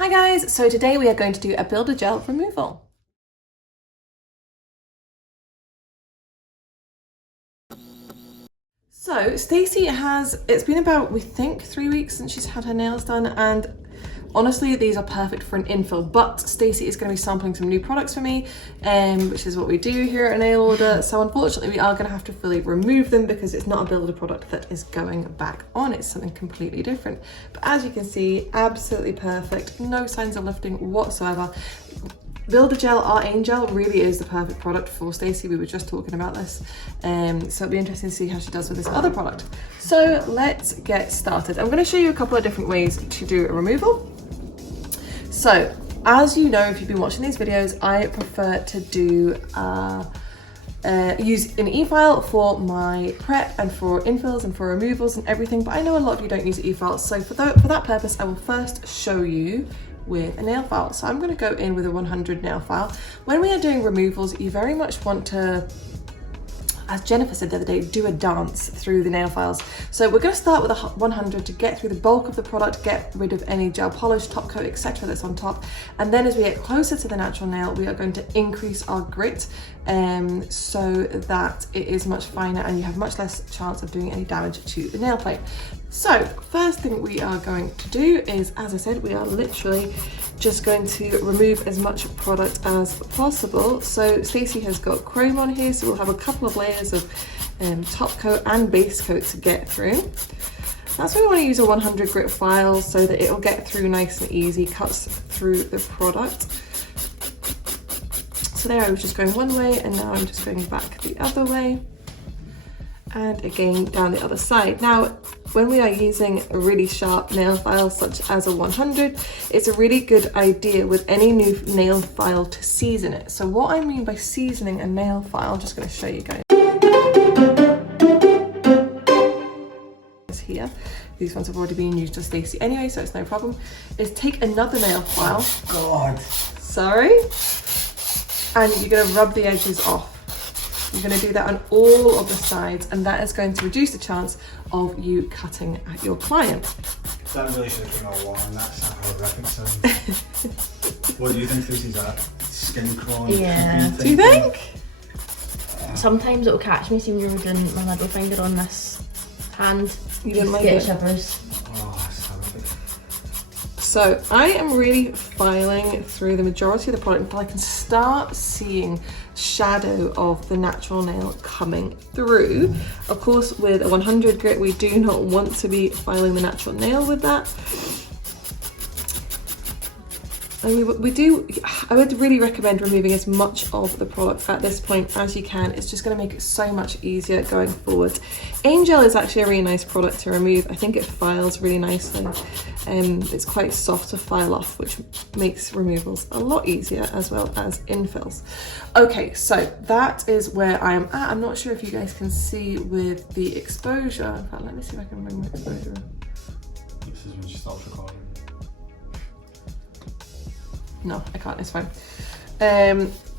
Hi guys, so today we are going to do a builder gel removal. So Stacey it's been about, we think 3 weeks since she's had her nails done, and honestly these are perfect for an infill, but Stacey is going to be sampling some new products for me, which is what we do here at Nail Order. So unfortunately we are going to have to fully remove them because it's not a builder product that is going back on, it's something completely different. But as you can see, absolutely perfect, no signs of lifting whatsoever. Builder Gel, our Angel, really is the perfect product for Stacey. We were just talking about this. So it'll be interesting to see how she does with this other product. So let's get started. I'm going to show you a couple of different ways to do a removal. So as you know, if you've been watching these videos, I prefer to do use an eFile for my prep and for infills and for removals and everything, but I know a lot of you don't use eFiles. So for that purpose, I will first show you with a nail file. So I'm going to go in with a 100 nail file. When we are doing removals, you very much want to, as Jennifer said the other day, do a dance through the nail files. So we're going to start with a 100 to get through the bulk of the product, get rid of any gel polish, top coat, etc. that's on top. And then as we get closer to the natural nail, we are going to increase our grit so that it is much finer and you have much less chance of doing any damage to the nail plate. So first thing we are going to do is, as I said, we are literally just going to remove as much product as possible. So Stacey has got chrome on here, so we'll have a couple of layers of top coat and base coat to get through. That's why we want to use a 100 grit file so that it'll get through nice and easy, cuts through the product. So there I was just going one way and now I'm just going back the other way. And again down the other side. Now, when we are using a really sharp nail file such as a 100, it's a really good idea with any new nail file to season it. So what I mean by seasoning a nail file, I'm just going to show you guys here. These ones have already been used to Stacey anyway, so it's no problem. Is take another nail file. Oh, God. Sorry. And you're going to rub the edges off. You're going to do that on all of the sides, and that is going to reduce the chance of you cutting at your client. That really should have been all along. That's a horrific sound. What do you think, Lucy? Is that skin crawling? Yeah. Do you think? Sometimes it'll catch me, see when you're doing my middle finger on this hand. You don't like get it? shivers. Oh, that's horrific. So I am really filing through the majority of the product until I can start seeing shadow of the natural nail coming through. Of course, with a 100 grit, we do not want to be filing the natural nail with that. And I would really recommend removing as much of the product at this point as you can. It's just going to make it so much easier going forward. Angel is actually a really nice product to remove. I think it files really nicely. It's quite soft to file off, which makes removals a lot easier, as well as infills. Okay, so that is where I am at. I'm not sure if you guys can see with the exposure. In fact, let me see if I can bring my exposure up. This is when she stops recording. No, I can't, it's fine.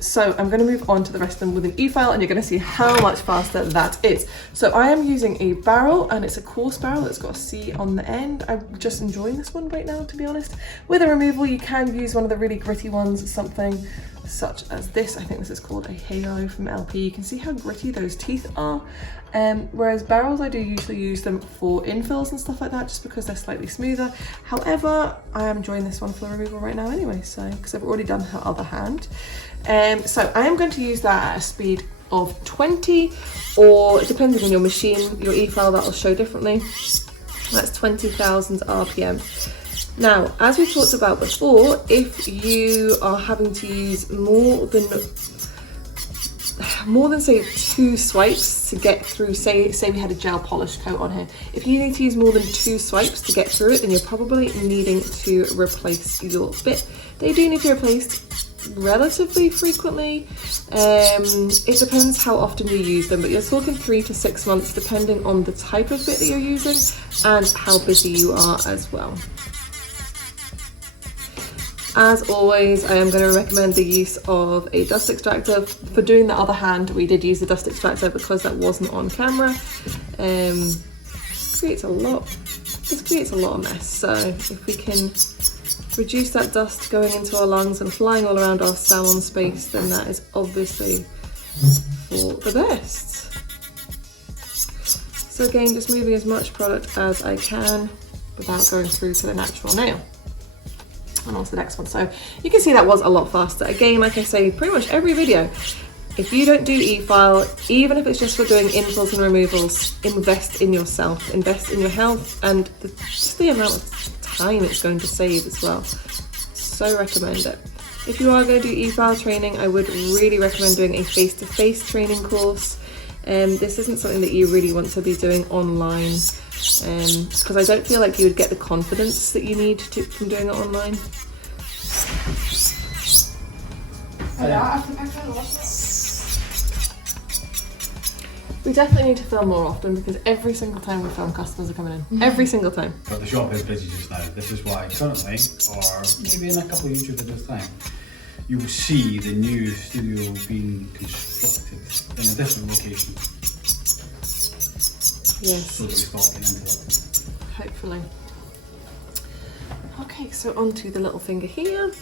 So I'm going to move on to the rest of them with an eFile, and you're going to see how much faster that is. So I am using a barrel, and it's a coarse barrel that's got a C on the end. I'm just enjoying this one right now, to be honest. With a removal, you can use one of the really gritty ones, something such as this. I think this is called a Halo from LP. You can see how gritty those teeth are. Whereas barrels, I do usually use them for infills and stuff like that, just because they're slightly smoother. However, I am enjoying this one for the removal right now anyway, so because I've already done her other hand. So I am going to use that at a speed of 20, or depending on your machine, your eFile, that will show differently. That's 20,000 RPM. Now, as we talked about before, if you are having to use more than say 2 swipes to get through, say we had a gel polish coat on here, if you need to use more than 2 swipes to get through it, then you're probably needing to replace your bit. They do need to be replaced relatively frequently. It depends how often you use them, but you're talking 3 to 6 months depending on the type of bit that you're using and how busy you are as well. As always, I am going to recommend the use of a dust extractor. For doing the other hand, we did use the dust extractor because that wasn't on camera. This creates a lot of mess. So if we can reduce that dust going into our lungs and flying all around our salon space, then that is obviously for the best. So again, just moving as much product as I can without going through to the natural nail. And on to the next one. So you can see that was a lot faster. Again, like I say, pretty much every video, if you don't do eFile, even if it's just for doing infills and removals, invest in yourself, invest in your health, and just the amount of time it's going to save as well. So recommend it. If you are going to do eFile training, I would really recommend doing a face-to-face training course. This isn't something that you really want to be doing online, because I don't feel like you would get the confidence that you need from doing it online. We definitely need to film more often, because every single time we film, customers are coming in. Every single time. But the shop is busy just now. This is why currently, or maybe in a couple of YouTube videos time, you will see the new studio being constructed in a different location. Yes. So that we start getting into it. Hopefully. Okay, so onto the little finger here.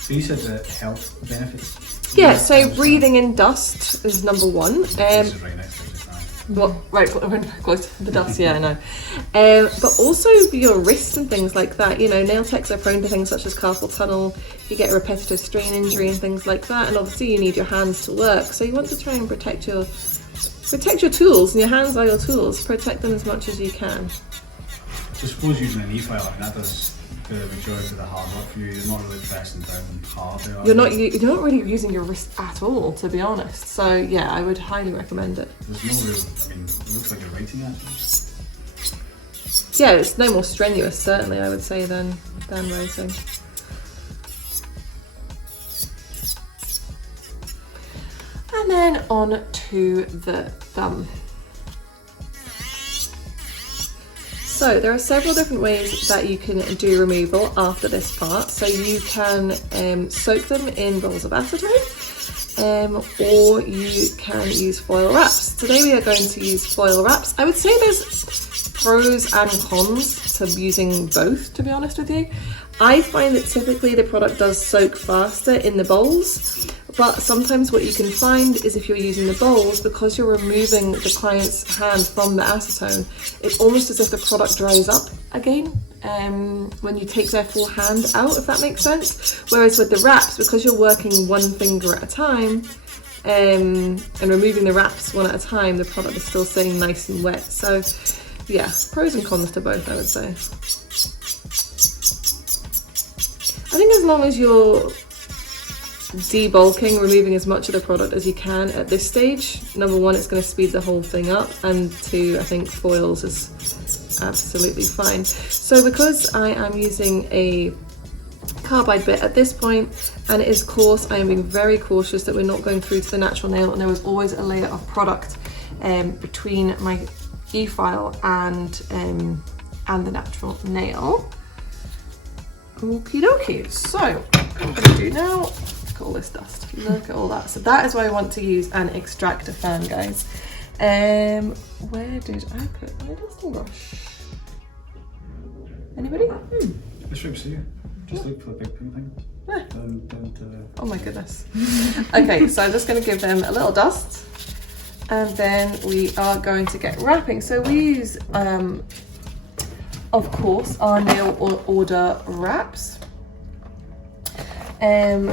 So you said the health benefits? Yeah, so breathing in dust is number one. This is right next to it just now. Well, right, close to the dust, yeah, I know. But also your wrists and things like that. You know, nail techs are prone to things such as carpal tunnel. You get a repetitive strain injury and things like that. And obviously you need your hands to work. So you want to try and protect your tools, and your hands are your tools. Protect them as much as you can. So suppose using an eFile, I mean, that does the majority of the hard work for you. You're not really pressing down hard. You're not really using your wrist at all, to be honest. So yeah, I would highly recommend it. There's no real, I mean, it looks like you're writing actually. Yeah, it's no more strenuous, certainly, I would say, than writing. And then on to the thumb. So there are several different ways that you can do removal after this part. So you can soak them in bowls of acetone, or you can use foil wraps. Today we are going to use foil wraps. I would say there's pros and cons to using both, to be honest with you. I find that typically the product does soak faster in the bowls, but sometimes what you can find is if you're using the bowls, because you're removing the client's hand from the acetone, it's almost as if the product dries up again when you take their full hand out, if that makes sense. Whereas with the wraps, because you're working one finger at a time and removing the wraps one at a time, the product is still staying nice and wet. So yeah, pros and cons to both, I would say. I think as long as you're debulking, removing as much of the product as you can at this stage, number one, it's going to speed the whole thing up, and two, I think foils is absolutely fine. So because I am using a carbide bit at this point, and it is coarse, I am being very cautious that we're not going through to the natural nail, and there is always a layer of product between my eFile and the natural nail. Okie dokie. So what I'm going to do now, look at all this dust, look at all that. So that is why I want to use an extractor fan, guys. Where did I put my dusting brush? Anybody? This room's here. Just look for the big pink thing. Oh my goodness. Okay, so I'm just going to give them a little dust, and then we are going to get wrapping. So we use of course our nail order wraps, and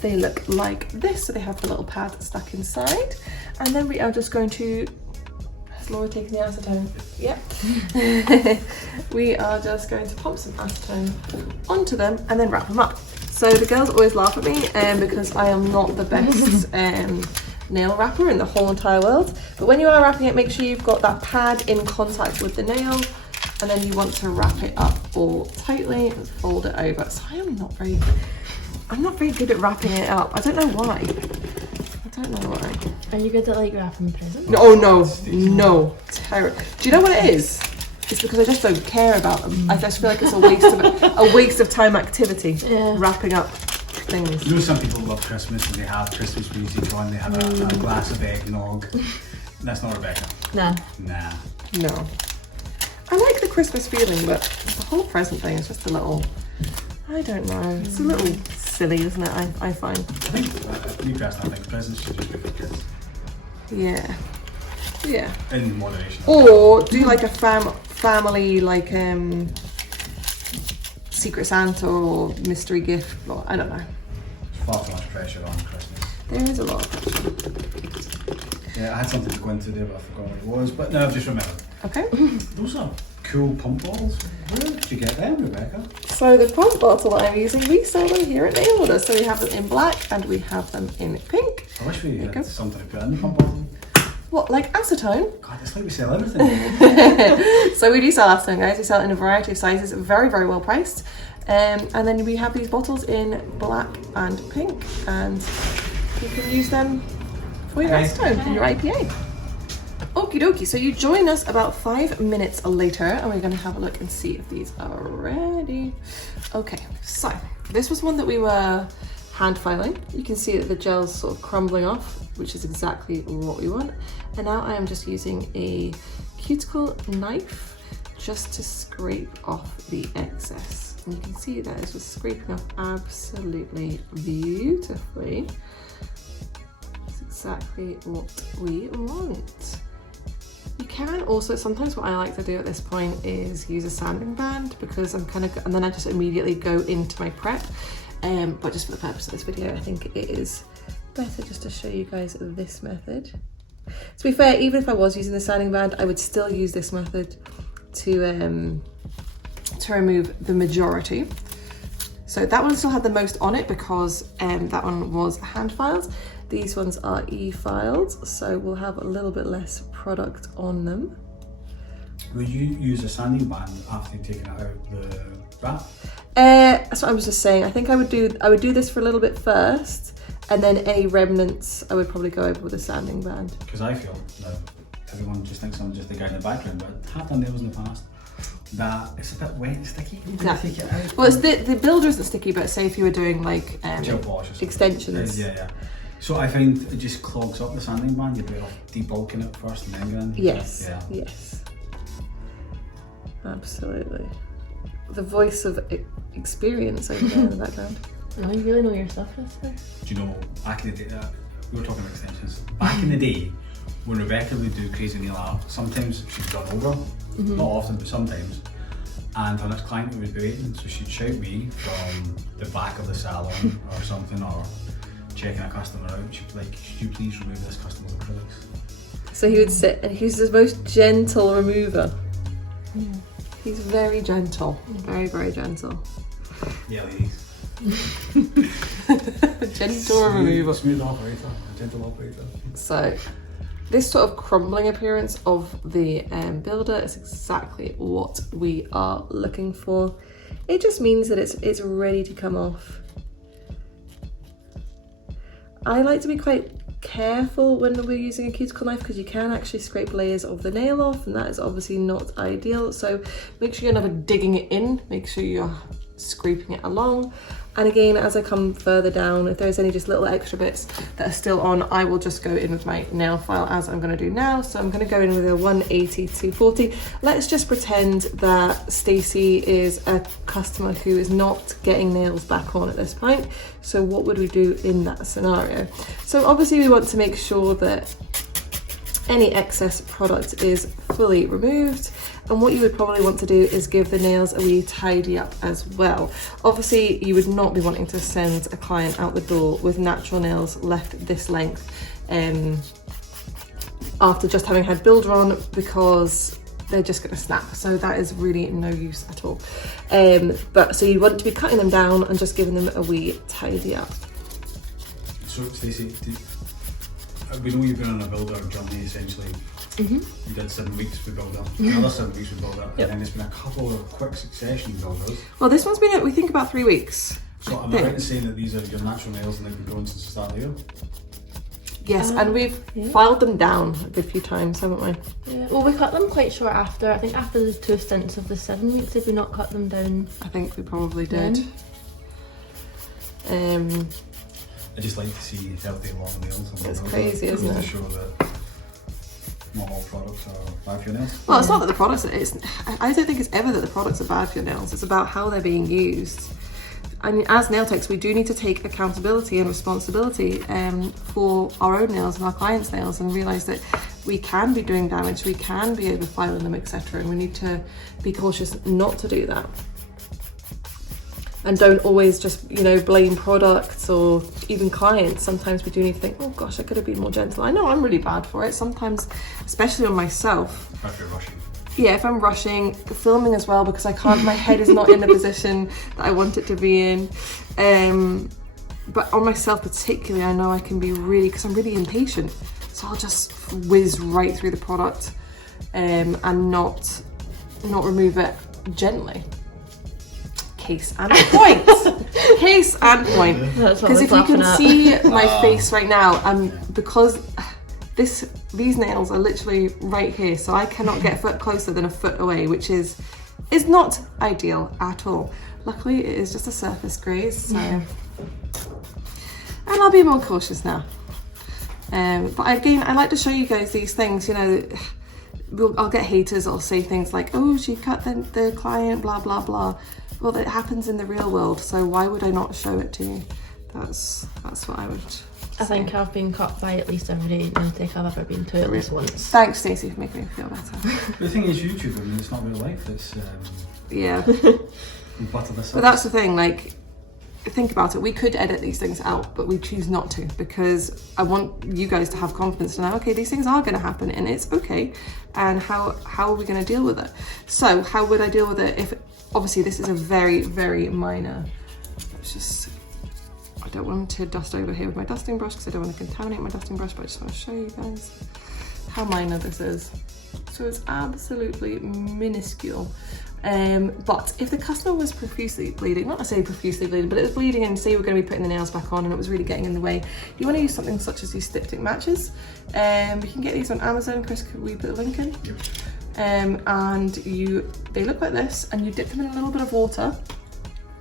they look like this. So they have the little pad stuck inside, and then we are just going to, has Laura taken the acetone? Yep. We are just going to pump some acetone onto them and then wrap them up. So the girls always laugh at me because I am not the best nail wrapper in the whole entire world, but when you are wrapping it, make sure you've got that pad in contact with the nail, and then you want to wrap it up all tightly and fold it over. So I'm not very good at wrapping it up. I don't know why. Are you good at like wrapping presents? No, no, terrible. Do you know what it is? It's because I just don't care about them. I just feel like it's a waste of time activity, wrapping up things. You know, some people love Christmas and they have Christmas music on, they have a glass of eggnog. That's not Rebecca. Nah. Nah. No. I like the Christmas feeling, but the whole present thing is just a little, I don't know, it's a little silly, isn't it, I find. I think, me personally, I think presents should just be for kids. Yeah. Yeah. In moderation. Or do like a family, like, Secret Santa or mystery gift, or I don't know. There's far too much pressure on Christmas. There is a lot of pressure. Yeah, I had something to go into there, but I forgot what it was. But now I've just remembered. Okay. Those are cool pump bottles. Where did you get them, Rebecca? So the pump bottle that I'm using, we sell them here at Nail Order. So we have them in black and we have them in pink. I wish we had something to put in the pump bottle. What, like acetone? God, it's like we sell everything. So we do sell acetone, guys. We sell it in a variety of sizes, very, very well priced. And then we have these bottles in black and pink, and you can use them for your acetone, for your IPA. Okie dokie, so you join us about 5 minutes later, and we're going to have a look and see if these are ready. Okay, so this was one that we were hand filing. You can see that the gel's sort of crumbling off, which is exactly what we want. And now I am just using a cuticle knife just to scrape off the excess. And you can see that it's just scraping off absolutely beautifully. That's exactly what we want. You can also, sometimes what I like to do at this point is use a sanding band, because I'm kind of, and then I just immediately go into my prep. But just for the purpose of this video, I think it is better just to show you guys this method. To be fair, even if I was using the sanding band, I would still use this method to remove the majority. So that one still had the most on it because that one was hand filed. These ones are e-filed, so we'll have a little bit less product on them. Will you use a sanding band after you've taken it out the wrap? That's what I was just saying. I think I would do this for a little bit first, and then any remnants I would probably go over with a sanding band. Because I feel that everyone just thinks I'm just the guy in the background, but I have done nails in the past. That it's a bit wet and sticky. Exactly. Take it out. Well, it's the builder isn't sticky, but say if you were doing like gel polish or something. extensions. Yeah. So I find it just clogs up the sanding band. You're better off debulking it first and then going in. Yes. Yeah. Yes. Absolutely. The voice of experience over there in the background. No, you really know your stuff, Esther. Do you know, back in the day, we were talking about extensions. Back in the day, when Rebecca would do crazy nail art, sometimes she'd run over, not often, but sometimes. And her next client would be waiting, so she'd shout me from the back of the salon or something, or checking a customer out. She'd be like, "Could you please remove this customer's acrylics?" So he would sit, and he's the most gentle remover. He's very gentle, very, very gentle. Yeah, ladies. Gentle remover. Smooth operator, gentle operator. So this sort of crumbling appearance of the builder is exactly what we are looking for. It just means that it's ready to come off. I like to be quite careful when we're using a cuticle knife because you can actually scrape layers of the nail off, and that is obviously not ideal. So make sure you're never digging it in, make sure you're scraping it along. And again, as I come further down, if there's any just little extra bits that are still on, I will just go in with my nail file as I'm going to do now. So I'm going to go in with a 180-240. Let's just pretend that Stacey is a customer who is not getting nails back on at this point. So what would we do in that scenario? So obviously we want to make sure that any excess product is fully removed. And what you would probably want to do is give the nails a wee tidy up as well. Obviously, you would not be wanting to send a client out the door with natural nails left this length after just having had builder on, because they're just going to snap. So that is really no use at all. But so you want to be cutting them down and just giving them a wee tidy up. So Stacey, we know you've been on a builder journey essentially. You did 7 weeks with builder, another 7 weeks with builder, and then there's been a couple of quick succession builders. Well, this one's been, we think, about 3 weeks. So am I right in saying that these are your natural nails and they've been growing since the start of the year? Yes, and we've filed them down a good few times, haven't we? Yeah. Well, we cut them quite short after. I think after the 2 stints of the 7 weeks, did we not cut them down? I think we probably did. I just like to see healthy long nails. It's crazy, isn't it? To show that not all products are bad for your nails. Well, it's not that the products I don't think it's ever that the products are bad for your nails. It's about how they're being used. I mean, as nail techs, we do need to take accountability and responsibility for our own nails and our clients' nails, and realise that we can be doing damage, we can be over-filing them, etc. And we need to be cautious not to do that. And don't always just, you know, blame products or even clients. Sometimes we do need to think, oh gosh, I could have been more gentle. I know I'm really bad for it sometimes, especially on myself. If you're rushing. Yeah, if I'm rushing, filming as well, because I can't, my head is not in the position that I want it to be in. But on myself particularly, I know I can be really, because I'm really impatient. So I'll just whiz right through the product and not remove it gently. Case and point. Case and point. Because if you can see my face right now, because these nails are literally right here, so I cannot get a foot closer than a foot away, which is not ideal at all. Luckily, it is just a surface graze, so and I'll be more cautious now. But again, I like to show you guys these things. You know, I'll get haters. I'll say things like, "Oh, she cut the client," blah blah blah. Well, it happens in the real world, so why would I not show it to you? That's what I would. I think I've been cut by at least every nail tech I've ever been to at least once. Thanks, Stacey, for making me feel better. The thing is, YouTube, I mean, it's not real life. It's yeah. we butter this up. But that's the thing. Like, think about it. We could edit these things out, but we choose not to, because I want you guys to have confidence to know, okay, these things are going to happen, and it's okay. And how are we going to deal with it? So, how would I deal with it if? Obviously, this is a very, very minor. It's just, I don't want to dust over here with my dusting brush because I don't want to contaminate my dusting brush, but I just want to show you guys how minor this is. So it's absolutely minuscule. But if the customer was profusely bleeding, not necessarily profusely bleeding, but it was bleeding and say we're going to be putting the nails back on and it was really getting in the way, you want to use something such as these styptic matches. You can get these on Amazon. Chris, could we put a link in? Yep. And they look like this, and you dip them in a little bit of water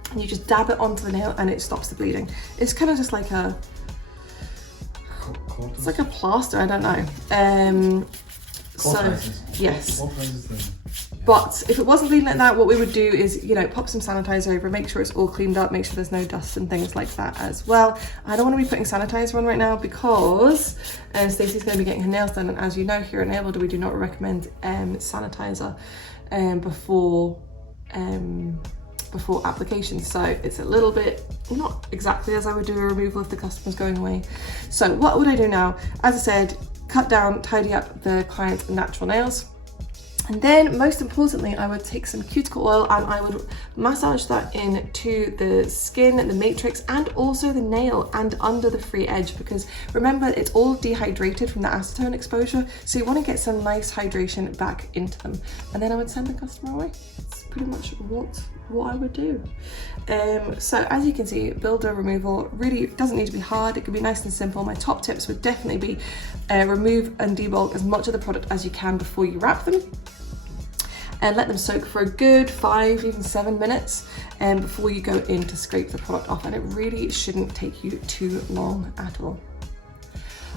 and you just dab it onto the nail and it stops the bleeding. It's kind of just like it's like a plaster, I don't know. So yes. But if it wasn't bleeding like that, what we would do is, you know, pop some sanitizer over, make sure it's all cleaned up, make sure there's no dust and things like that as well. I don't want to be putting sanitizer on right now because Stacey's going to be getting her nails done, and as you know, here at Nailbuilder we do not recommend sanitizer before application. So it's a little bit, not exactly as I would do a removal if the customer's going away. So what would I do now? As I said, cut down, tidy up the client's natural nails. And then, most importantly, I would take some cuticle oil and I would massage that into the skin, the matrix, and also the nail and under the free edge, because remember, it's all dehydrated from the acetone exposure, so you want to get some nice hydration back into them. And then I would send the customer away. That's pretty much what I would do. So as you can see, builder removal really doesn't need to be hard. It can be nice and simple. My top tips would definitely be remove and debulk as much of the product as you can before you wrap them, and let them soak for a good 5, even 7 minutes before you go in to scrape the product off, and it really shouldn't take you too long at all.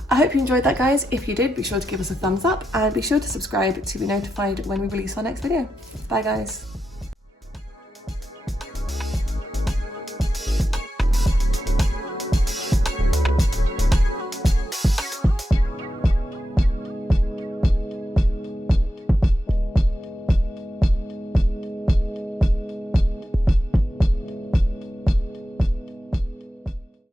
I hope you enjoyed that, guys. If you did, be sure to give us a thumbs up and be sure to subscribe to be notified when we release our next video. Bye, guys.